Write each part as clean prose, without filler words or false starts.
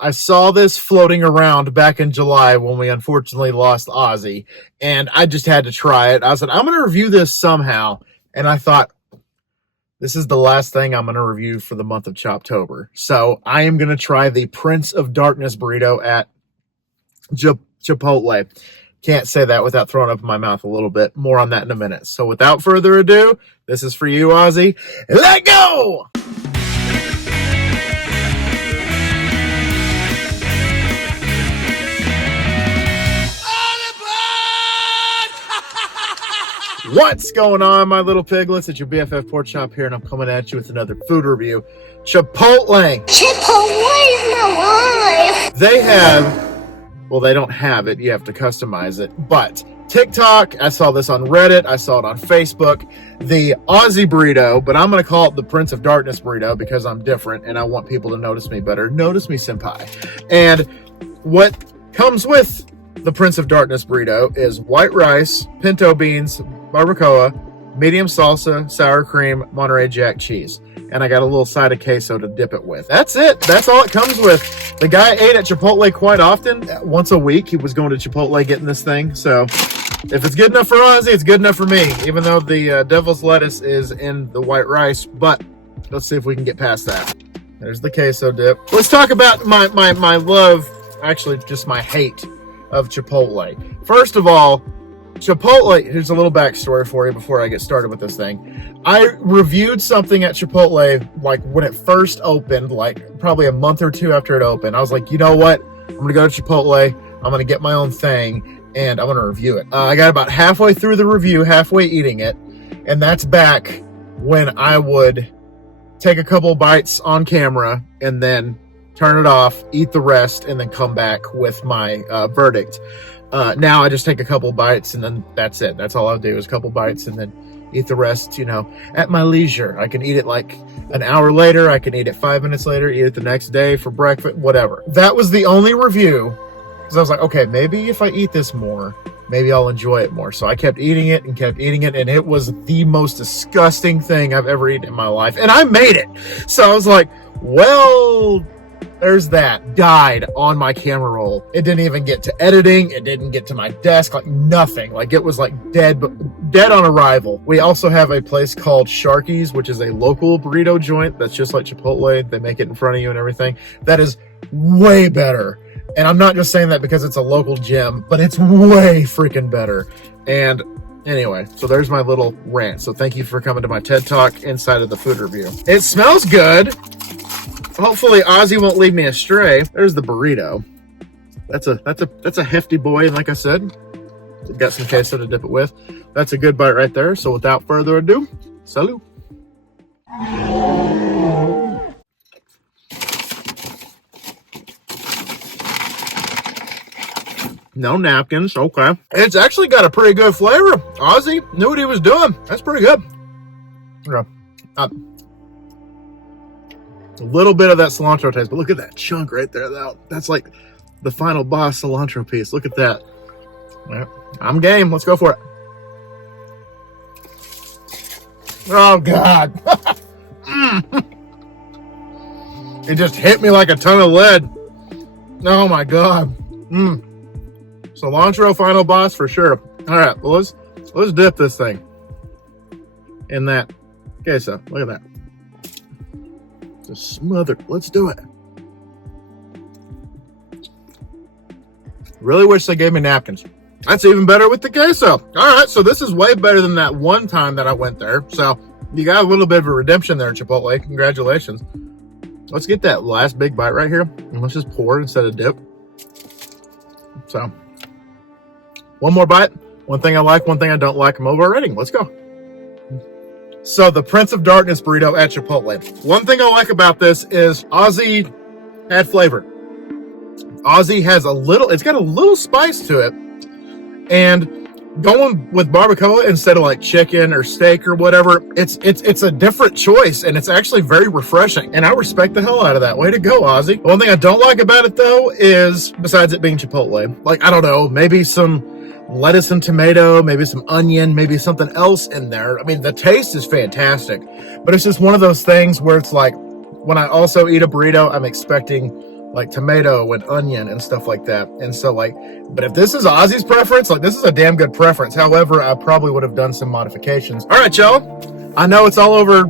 I saw this floating around back in July when we unfortunately lost Ozzy, and I just had to try it. I said, I'm going to review this somehow, and I thought, this is the last thing I'm going to review for the month of Choptober. So I am going to try the Prince of Darkness burrito at Chipotle. Can't say that without throwing up in my mouth a little bit. More on that in a minute. So without further ado, this is for you, Ozzy. Let go! What's going on, my little piglets? It's your BFF Pork Chop here, and I'm coming at you with another food review. Chipotle. Chipotle is my life. They have, well, they don't have it. You have to customize it. But TikTok, I saw this on Reddit. I saw it on Facebook. The Ozzy burrito, but I'm going to call it the Prince of Darkness burrito because I'm different and I want people to notice me better. Notice me, senpai. And what comes with the Prince of Darkness burrito is white rice, pinto beans, barbacoa, medium salsa, sour cream, Monterey Jack cheese. And I got a little side of queso to dip it with. That's it. That's all it comes with. The guy ate at Chipotle quite often. Once a week, he was going to Chipotle getting this thing. So if it's good enough for Ozzy, it's good enough for me. Even though the devil's lettuce is in the white rice. But let's see if we can get past that. There's the queso dip. Let's talk about my love, actually just my hate of Chipotle. First of all, Chipotle, here's a little backstory for you before I get started with this thing. I reviewed something at Chipotle like when it first opened, like probably a month or two after it opened. I was like, you know what? I'm going to go to Chipotle. I'm going to get my own thing and I'm going to review it. I got about halfway through the review, halfway eating it. And that's back when I would take a couple bites on camera and then turn it off, eat the rest, and then come back with my verdict. Now I just take a couple bites and then that's it. That's all I'll do is a couple bites and then eat the rest, at my leisure. I can eat it like an hour later. I can eat it 5 minutes later, eat it the next day for breakfast, whatever. That was the only review because I was like, okay, maybe if I eat this more, maybe I'll enjoy it more. So I kept eating it and kept eating it. And it was the most disgusting thing I've ever eaten in my life. And I made it. So I was like, well, there's that. Died on my camera roll. It didn't even get to editing. It didn't get to my desk. Like nothing. Like it was like dead on arrival. We also have a place called Sharky's, which is a local burrito joint that's just like Chipotle. They make it in front of you and everything. That is way better. And I'm not just saying that because it's a local gym, but it's way freaking better. And anyway, so there's my little rant. So thank you for coming to my TED Talk inside of the food review. It smells good. Hopefully Ozzy won't lead me astray. There's the burrito. That's a hefty boy, and like I said, got some queso to dip it with. That's a good bite right there. So without further ado, salud. No napkins, okay. It's actually got a pretty good flavor. Ozzy knew what he was doing. That's pretty good. Okay. A little bit of that cilantro taste, but look at that chunk right there. That's like the final boss cilantro piece. Look at that. Right. I'm game. Let's go for it. Oh, God. It just hit me like a ton of lead. Oh, my God. Cilantro final boss for sure. All right, well, let's dip this thing in that queso. Look at that. Just smothered. Let's do it. Really wish they gave me napkins. That's even better with the queso. All right, so this is way better than that one time that I went there. So you got a little bit of a redemption there, Chipotle. Congratulations. Let's get that last big bite right here, and let's just pour instead of dip. So one more bite. One thing I like, one thing I don't like. I'm over a rating. Let's go. So the Prince of Darkness burrito at Chipotle. One thing I like about this is Ozzy had flavor. Ozzy has it's got a little spice to it. And going with barbacoa instead of like chicken or steak or whatever, it's a different choice, and it's actually very refreshing. And I respect the hell out of that. Way to go, Ozzy. One thing I don't like about it though is, besides it being Chipotle, like, I don't know, maybe some lettuce and tomato, maybe some onion, maybe something else in there. I mean, the taste is fantastic, but it's just one of those things where it's like, when I also eat a burrito, I'm expecting like tomato and onion and stuff like that. And so like, but if this is Ozzy's preference, like this is a damn good preference. However, I probably would have done some modifications. All right, y'all. I know it's all over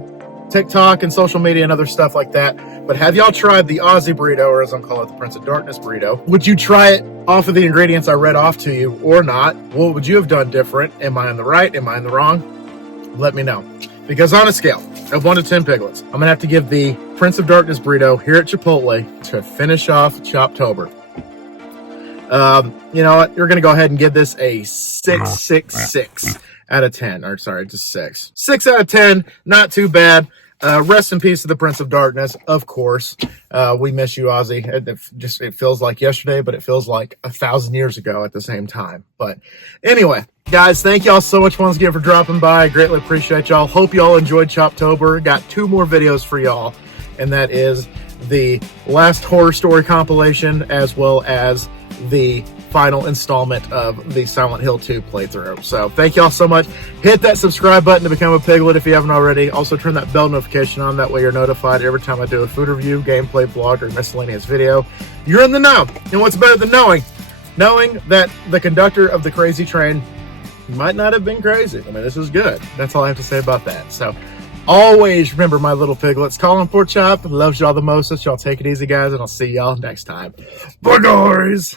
TikTok and social media and other stuff like that, but have y'all tried the Ozzy burrito, or as I'm calling it, the Prince of Darkness burrito? Would you try it off of the ingredients I read off to you or not? What would you have done different? Am I in the right? Am I in the wrong? Let me know. Because on a scale of 1 to 10 piglets, I'm gonna have to give the Prince of Darkness burrito here at Chipotle to finish off Choptober. You know what? You're gonna go ahead and give this a 6.66 out of 10. Or sorry, just 6. 6 out of 10, not too bad. Rest in peace to the Prince of Darkness, of course. We miss you, Ozzy. It feels like yesterday, but it feels like 1,000 years ago at the same time. But anyway, guys, thank y'all so much once again for dropping by. I greatly appreciate y'all. Hope y'all enjoyed Choptober. Got 2 more videos for y'all, and that is the last horror story compilation as well as the final installment of the Silent Hill 2 playthrough. So thank y'all so much. Hit that subscribe button to become a piglet if you haven't already. Also turn that bell notification on. That way you're notified every time I do a food review, gameplay, vlog, or miscellaneous video. You're in the know. And what's better than knowing that the conductor of the crazy train might not have been crazy. I mean, this is good. That's all I have to say about that. So always remember, my little piglets, KollinPorkChop loves y'all the most. Y'all take it easy, guys, and I'll see y'all next time. Bye, guys.